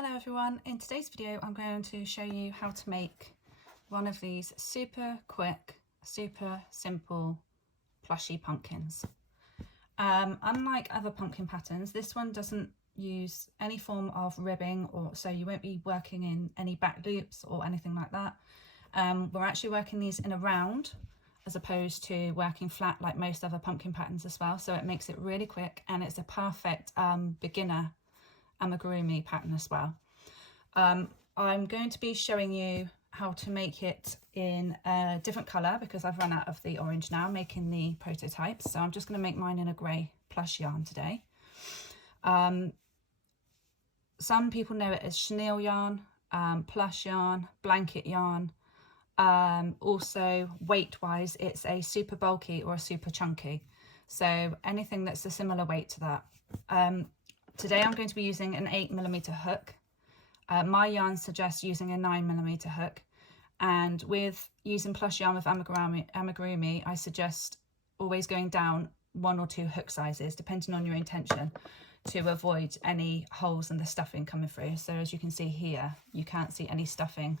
Hello everyone, in today's video I'm going to show you how to make one of these super quick, super simple plushie pumpkins. Unlike other pumpkin patterns, this one doesn't use any form of ribbing, or so you won't be working in any back loops or anything like that. We're actually working these in a round as opposed to working flat like most other pumpkin patterns as well, so it makes it really quick and it's a perfect beginner amigurumi pattern as well. I'm going to be showing you how to make it in a different colour because I've run out of the orange now, making the prototypes. So I'm just going to make mine in a grey plush yarn today. Some people know it as chenille yarn, plush yarn, blanket yarn. Also weight wise, it's a super bulky or a super chunky. So anything that's a similar weight to that. Today I'm going to be using an 8mm hook. My yarn suggests using a 9mm hook, and with using plush yarn with amigurumi, I suggest always going down 1 or 2 hook sizes depending on your intention to avoid any holes in the stuffing coming through. So as you can see here, you can't see any stuffing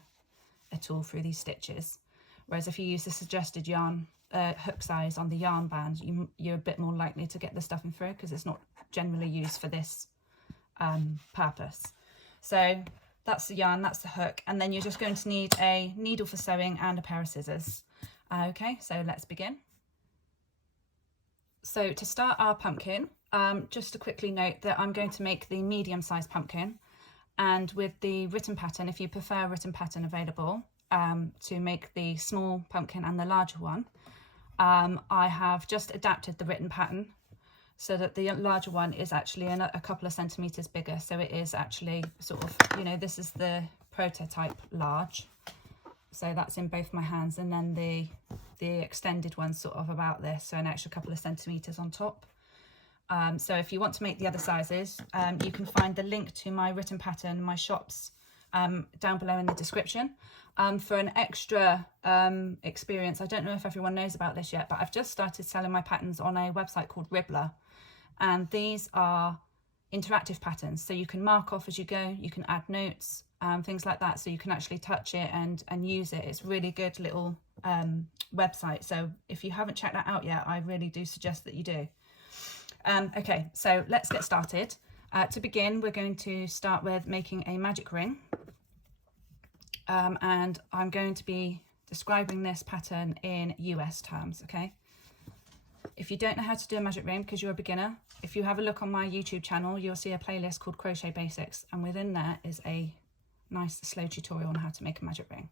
at all through these stitches, whereas if you use the suggested yarn hook size on the yarn band, you're a bit more likely to get the stuffing through because it's not generally used for this purpose. So that's the yarn, that's the hook, and then you're just going to need a needle for sewing and a pair of scissors. Okay, so let's begin. So to start our pumpkin, just to quickly note that I'm going to make the medium-sized pumpkin, and with the written pattern, if you prefer a written pattern available to make the small pumpkin and the larger one, I have just adapted the written pattern so that the larger one is actually a couple of centimetres bigger. So it is actually sort of, you know, this is the prototype large. So that's in both my hands, and then the extended one's sort of about this, so an extra couple of centimetres on top. So if you want to make the other sizes, you can find the link to my written pattern, my shops, down below in the description. For an extra experience, I don't know if everyone knows about this yet, but I've just started selling my patterns on a website called Ribbler, and these are interactive patterns, so you can mark off as you go, you can add notes, things like that, so you can actually touch it and use it. It's a really good little website, so if you haven't checked that out yet, I really do suggest that you do. Okay, so let's get started. To begin, we're going to start with making a magic ring, and I'm going to be describing this pattern in US terms. Okay, if you don't know how to do a magic ring because you're a beginner, if you have a look on my YouTube channel, you'll see a playlist called Crochet Basics, and within there is a nice slow tutorial on how to make a magic ring.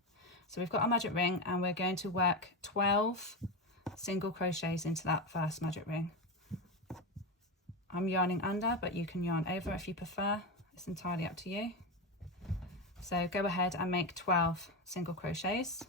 So we've got a magic ring, and we're going to work 12 single crochets into that first magic ring. I'm yarning under, but you can yarn over if you prefer. It's entirely up to you. So go ahead and make 12 single crochets.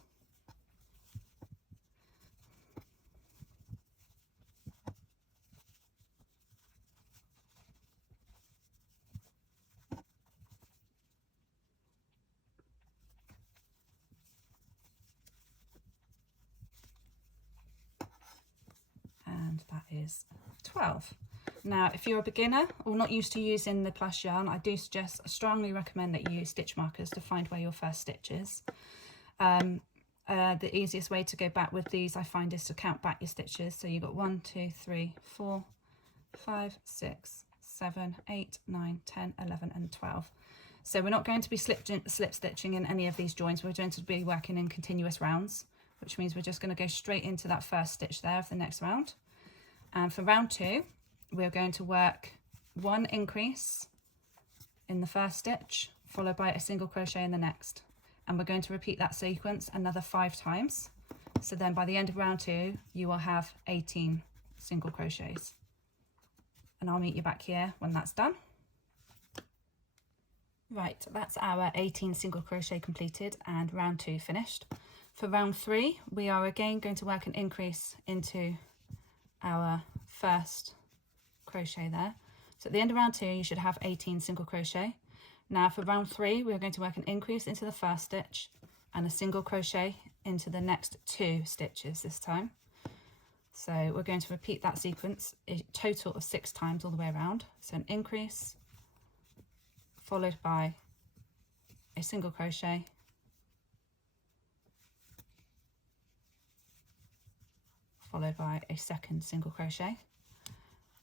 And that is 12. Now, if you're a beginner or not used to using the plush yarn, I strongly recommend that you use stitch markers to find where your first stitch is. The easiest way to go back with these, I find, is to count back your stitches. So you've got 1, 2, 3, 4, 5, 6, 7, 8, 9, 10, 11 and 12. So we're not going to be slip stitching in any of these joins. We're going to be working in continuous rounds, which means we're just going to go straight into that first stitch there of the next round. And for round 2, we're going to work 1 increase in the first stitch, followed by a single crochet in the next. And we're going to repeat that sequence another 5 times. So then by the end of round 2, you will have 18 single crochets. And I'll meet you back here when that's done. Right, that's our 18 single crochet completed and round 2 finished. For round 3, we are again going to work an increase into our first crochet there. So at the end of round 2, you should have 18 single crochet. Now for round 3, we're going to work an increase into the first stitch and a single crochet into the next 2 stitches this time. So we're going to repeat that sequence a total of 6 times all the way around. So an increase followed by a single crochet, followed by a second single crochet.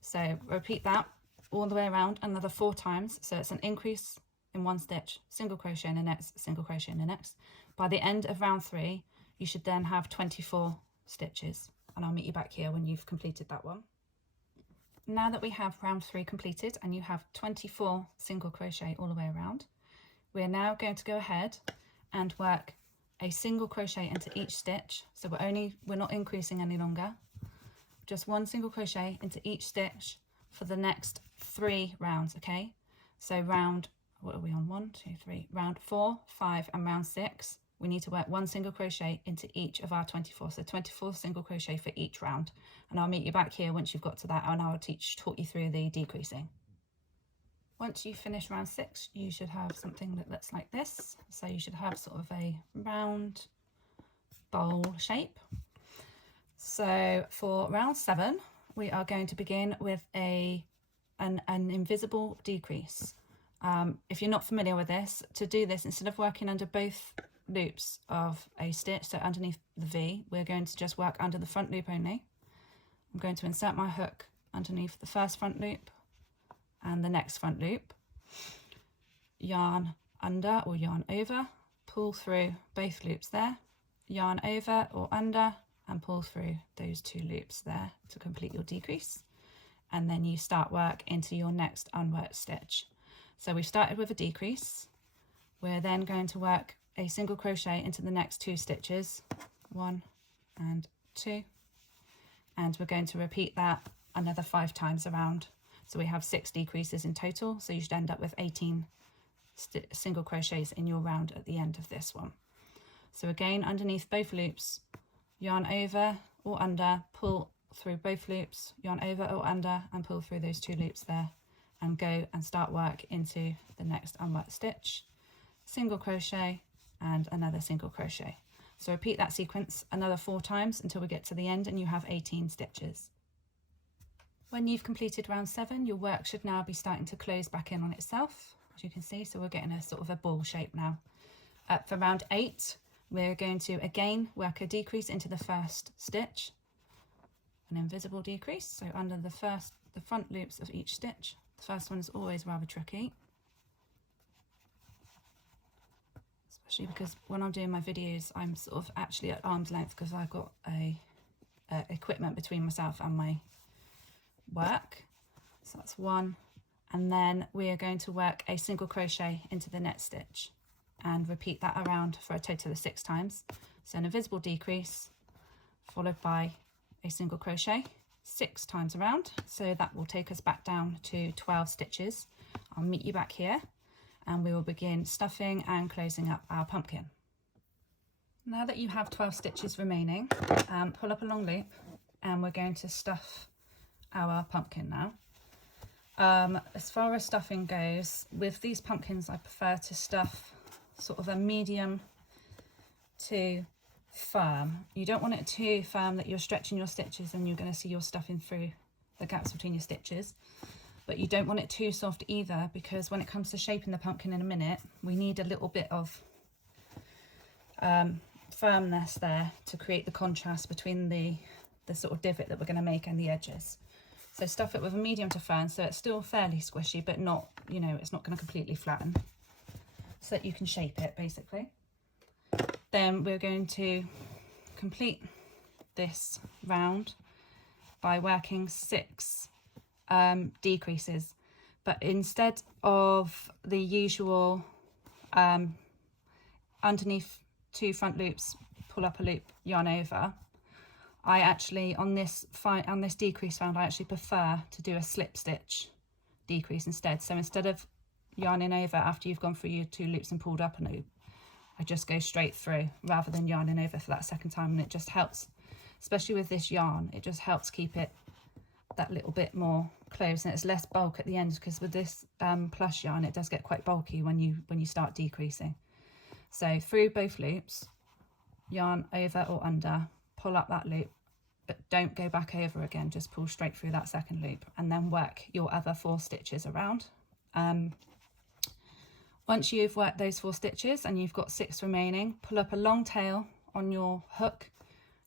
So repeat that all the way around another 4 times. So it's an increase in 1 stitch, single crochet in the next, single crochet in the next. By the end of round 3, you should then have 24 stitches, and I'll meet you back here when you've completed that one. Now that we have round 3 completed and you have 24 single crochet all the way around, we're now going to go ahead and work a single crochet into each stitch. So we're not increasing any longer, just 1 single crochet into each stitch for the next 3 rounds. Okay, so round, what are we on, 1, 2, 3, round 4, 5 and round 6, we need to work 1 single crochet into each of our 24, so 24 single crochet for each round. And I'll meet you back here once you've got to that, and I'll talk you through the decreasing. Once you finish round 6, you should have something that looks like this. So you should have sort of a round bowl shape. So for round 7, we are going to begin with an invisible decrease. If you're not familiar with this, to do this, instead of working under both loops of a stitch, so underneath the V, we're going to just work under the front loop only. I'm going to insert my hook underneath the first front loop and the next front loop, yarn under or yarn over, pull through both loops there, yarn over or under and pull through those 2 loops there to complete your decrease, and then you start work into your next unworked stitch. So we've started with a decrease. We're then going to work a single crochet into the next 2 stitches, 1 and 2, and we're going to repeat that another 5 times around. So we have 6 decreases in total, so you should end up with 18 single crochets in your round at the end of this one. So again, underneath both loops, yarn over or under, pull through both loops, yarn over or under and pull through those 2 loops there, and go and start work into the next unworked stitch, single crochet and another single crochet. So repeat that sequence another 4 times until we get to the end and you have 18 stitches. When you've completed round 7, your work should now be starting to close back in on itself, as you can see. So we're getting a sort of a ball shape now. For round 8, we're going to again work a decrease into the first stitch, an invisible decrease, so under the front loops of each stitch. The first one is always rather tricky, especially because when I'm doing my videos, I'm sort of actually at arm's length because I've got a equipment between myself and my work. So that's 1, and then we are going to work a single crochet into the next stitch and repeat that around for a total of 6 times. So an invisible decrease followed by a single crochet 6 times around, so that will take us back down to 12 stitches. I'll meet you back here and we will begin stuffing and closing up our pumpkin. Now that you have 12 stitches remaining, pull up a long loop and we're going to stuff our pumpkin now. As far as stuffing goes, with these pumpkins I prefer to stuff sort of a medium to firm. You don't want it too firm that you're stretching your stitches and you're going to see your stuffing through the gaps between your stitches, but you don't want it too soft either, because when it comes to shaping the pumpkin in a minute, we need a little bit of firmness there to create the contrast between the sort of divot that we're going to make and the edges. So stuff it with a medium to firm, so it's still fairly squishy, but not, you know, it's not going to completely flatten, so that you can shape it basically. Then we're going to complete this round by working 6 decreases, but instead of the usual underneath 2 front loops, pull up a loop, yarn over, I actually on this decrease round I actually prefer to do a slip stitch decrease instead. So instead of yarning over after you've gone through your 2 loops and pulled up a loop, I just go straight through rather than yarning over for that second time, and it just helps, especially with this yarn, it just helps keep it that little bit more close, and it's less bulk at the end, because with this plush yarn it does get quite bulky when you start decreasing. So through both loops, yarn over or under, pull up that loop, but don't go back over again, just pull straight through that second loop and then work your other 4 stitches around. Once you've worked those 4 stitches and you've got 6 remaining, pull up a long tail on your hook,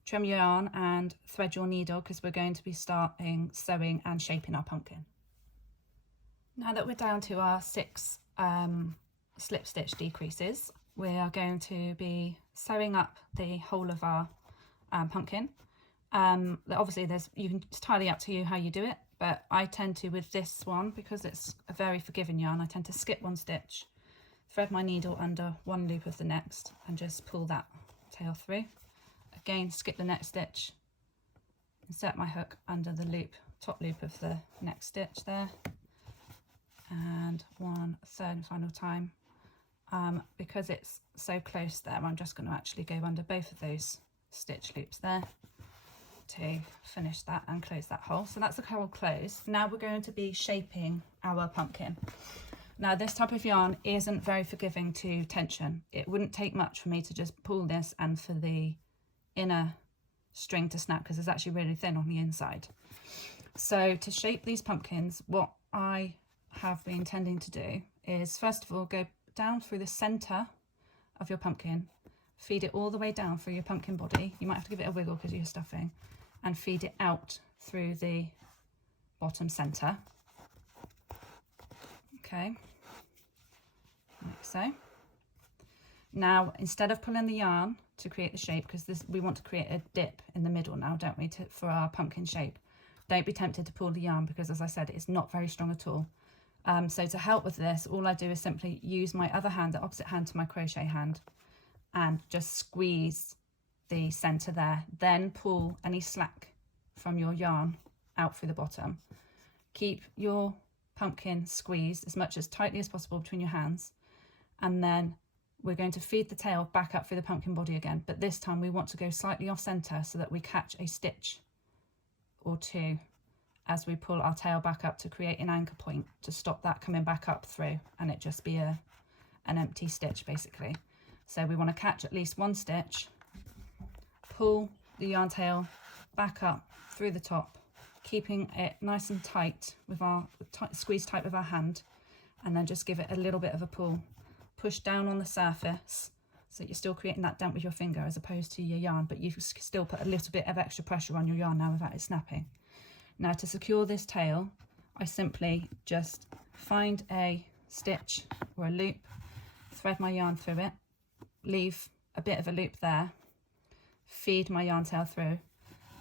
trim your yarn and thread your needle, because we're going to be starting sewing and shaping our pumpkin. Now that we're down to our 6 slip stitch decreases, we are going to be sewing up the whole of our pumpkin. Obviously it's entirely up to you how you do it, but I tend to, with this one, because it's a very forgiving yarn, I tend to skip 1 stitch, thread my needle under 1 loop of the next and just pull that tail through. Again, skip the next stitch, insert my hook under the loop, top loop of the next stitch there, and 1 third and final time. Because it's so close there, I'm just going to actually go under both of those stitch loops there to finish that and close that hole. So that's the hole closed. Now we're going to be shaping our pumpkin. Now this type of yarn isn't very forgiving to tension. It wouldn't take much for me to just pull this and for the inner string to snap, because it's actually really thin on the inside. So to shape these pumpkins, what I have been tending to do is, first of all, go down through the center of your pumpkin, feed it all the way down through your pumpkin body. You might have to give it a wiggle because you're stuffing, and feed it out through the bottom center. Okay, like so. Now, instead of pulling the yarn to create the shape, because we want to create a dip in the middle now, don't we, for our pumpkin shape, don't be tempted to pull the yarn, because as I said, it's not very strong at all. So to help with this, all I do is simply use my other hand, the opposite hand to my crochet hand, and just squeeze the center there. Then pull any slack from your yarn out through the bottom. Keep your pumpkin squeezed as tightly as possible between your hands, and then we're going to feed the tail back up through the pumpkin body again, but this time we want to go slightly off center so that we catch a stitch or 2 as we pull our tail back up to create an anchor point to stop that coming back up through, and it just be an empty stitch basically. So we want to catch at least 1 stitch, pull the yarn tail back up through the top, keeping it nice and tight with our squeeze tight with our hand, and then just give it a little bit of a pull. Push down on the surface so that you're still creating that dent with your finger as opposed to your yarn, but you still put a little bit of extra pressure on your yarn now without it snapping. Now to secure this tail, I simply just find a stitch or a loop, thread my yarn through it, leave a bit of a loop there, feed my yarn tail through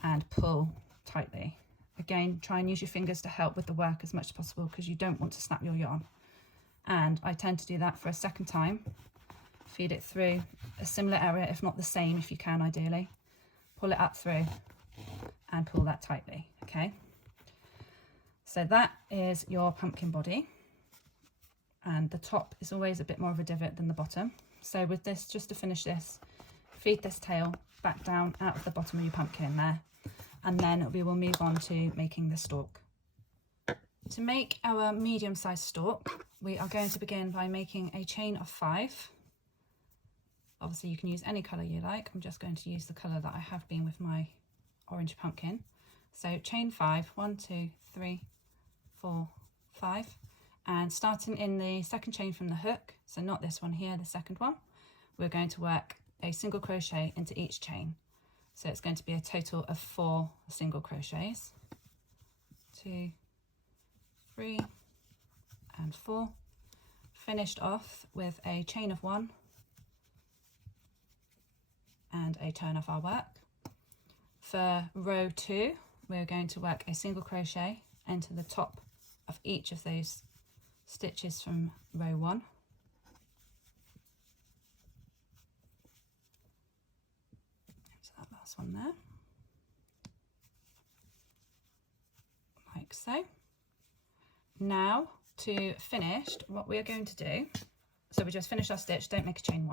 and pull tightly. Again, try and use your fingers to help with the work as much as possible, because you don't want to snap your yarn. And I tend to do that for a second time. Feed it through a similar area, if not the same if you can ideally. Pull it up through and pull that tightly, okay? So that is your pumpkin body, and the top is always a bit more of a divot than the bottom. So with this, just to finish this, feed this tail back down out of the bottom of your pumpkin there, and then we will move on to making the stalk. To make our medium-sized stalk, we are going to begin by making a chain of 5. Obviously you can use any colour you like. I'm just going to use the colour that I have been with my orange pumpkin. So chain 5, 1, 2, 3, 4, 5, and starting in the second chain from the hook, so not this one here, the second one, we're going to work a single crochet into each chain. So it's going to be a total of 4 single crochets, 2, 3 and 4, finished off with a chain of 1 and a turn of our work. For row 2, we're going to work a single crochet into the top of each of those stitches from row 1. Into that last one there, like so. Now to finish, what we are going to do, so we just finish our stitch, don't make a chain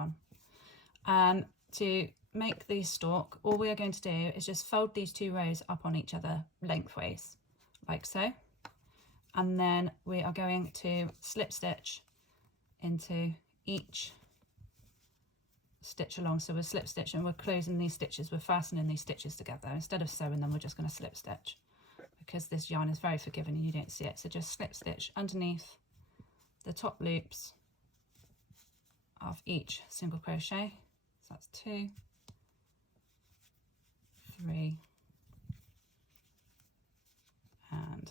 1. To make the stalk, all we are going to do is just fold these 2 rows up on each other lengthways, like so, and then we are going to slip stitch into each stitch along. So we're slip stitch and we're closing these stitches, we're fastening these stitches together. Instead of sewing them, we're just going to slip stitch, because this yarn is very forgiving and you don't see it. So just slip stitch underneath the top loops of each single crochet. So that's 2, 3, and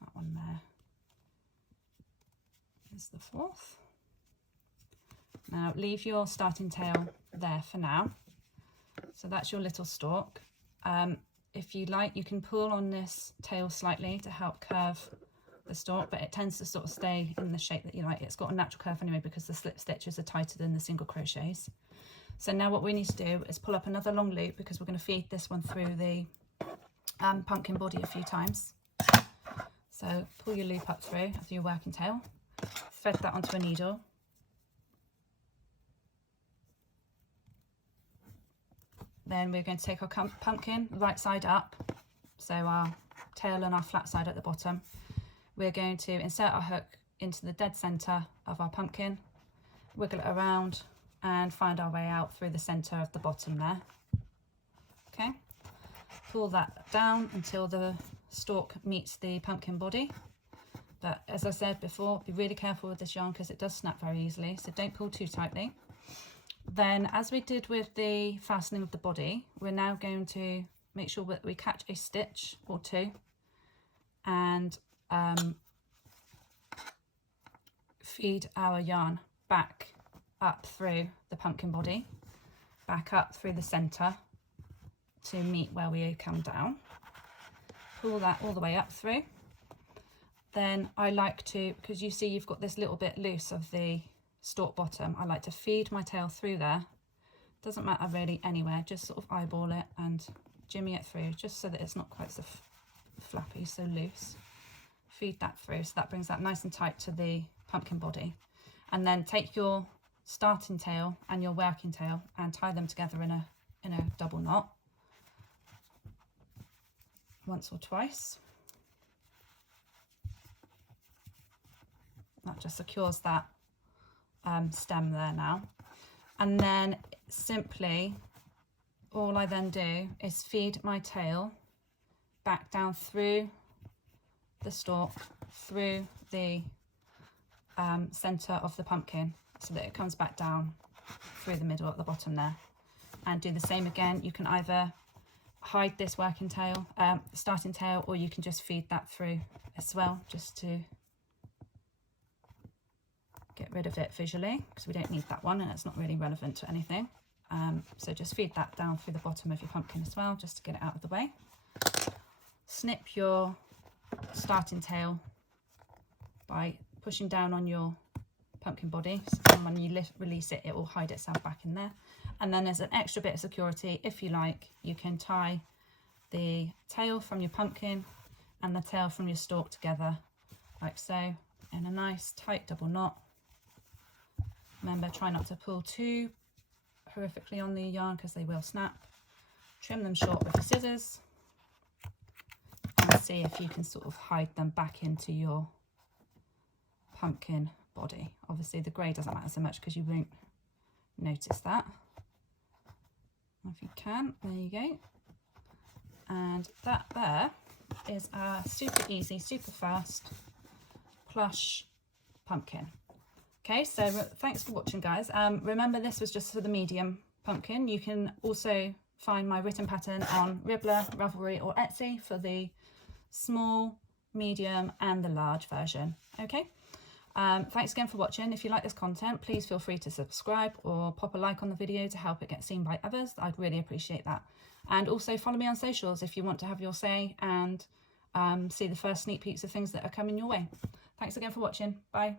that one there is the 4th. Now leave your starting tail there for now. So that's your little stalk. If you like, you can pull on this tail slightly to help curve the stalk, but it tends to sort of stay in the shape that you like. It's got a natural curve anyway because the slip stitches are tighter than the single crochets. So now what we need to do is pull up another long loop because we're going to feed this one through the pumpkin body a few times. So pull your loop up through after your working tail, thread that onto a needle. Then we're going to take our pumpkin right side up, so our tail and our flat side at the bottom. We're going to insert our hook into the dead centre of our pumpkin, wiggle it around and find our way out through the centre of the bottom there. Okay, pull that down until the stalk meets the pumpkin body. But as I said before, be really careful with this yarn because it does snap very easily, so don't pull too tightly. Then, as we did with the fastening of the body, we're now going to make sure that we catch a stitch or two and feed our yarn back up through the pumpkin body, back up through the centre to meet where we come down. Pull that all the way up through. Then I like to, because you see you've got this little bit loose of the stalk bottom, I like to feed my tail through there. Doesn't matter really anywhere, just sort of eyeball it and jimmy it through just so that it's not quite so flappy, so loose. Feed that through so that brings that nice and tight to the pumpkin body. And then take your starting tail and your working tail and tie them together in a double knot once or twice. That just secures that stem there now. And then simply all I then do is feed my tail back down through the stalk, through the centre of the pumpkin so that it comes back down through the middle at the bottom there. And do the same again. You can either hide this working tail, starting tail, or you can just feed that through as well, just to get rid of it visually, because we don't need that one and it's not really relevant to anything. So just feed that down through the bottom of your pumpkin as well, just to get it out of the way. Snip your starting tail by pushing down on your pumpkin body, and when you release it, it will hide itself back in there. And then as an extra bit of security, if you like, you can tie the tail from your pumpkin and the tail from your stalk together like so in a nice tight double knot. Remember, try not to pull too horrifically on the yarn because they will snap. Trim them short with your scissors and see if you can sort of hide them back into your pumpkin body. Obviously the grey doesn't matter so much because you won't notice that. If you can, there you go. And that there is a super easy, super fast plush pumpkin. Okay, so thanks for watching, guys. Remember, this was just for the medium pumpkin. You can also find my written pattern on Ribbler, Ravelry or Etsy for the small, medium and the large version. Okay, thanks again for watching. If you like this content, please feel free to subscribe or pop a like on the video to help it get seen by others. I'd really appreciate that. And also follow me on socials if you want to have your say and see the first sneak peeks of things that are coming your way. Thanks again for watching. Bye.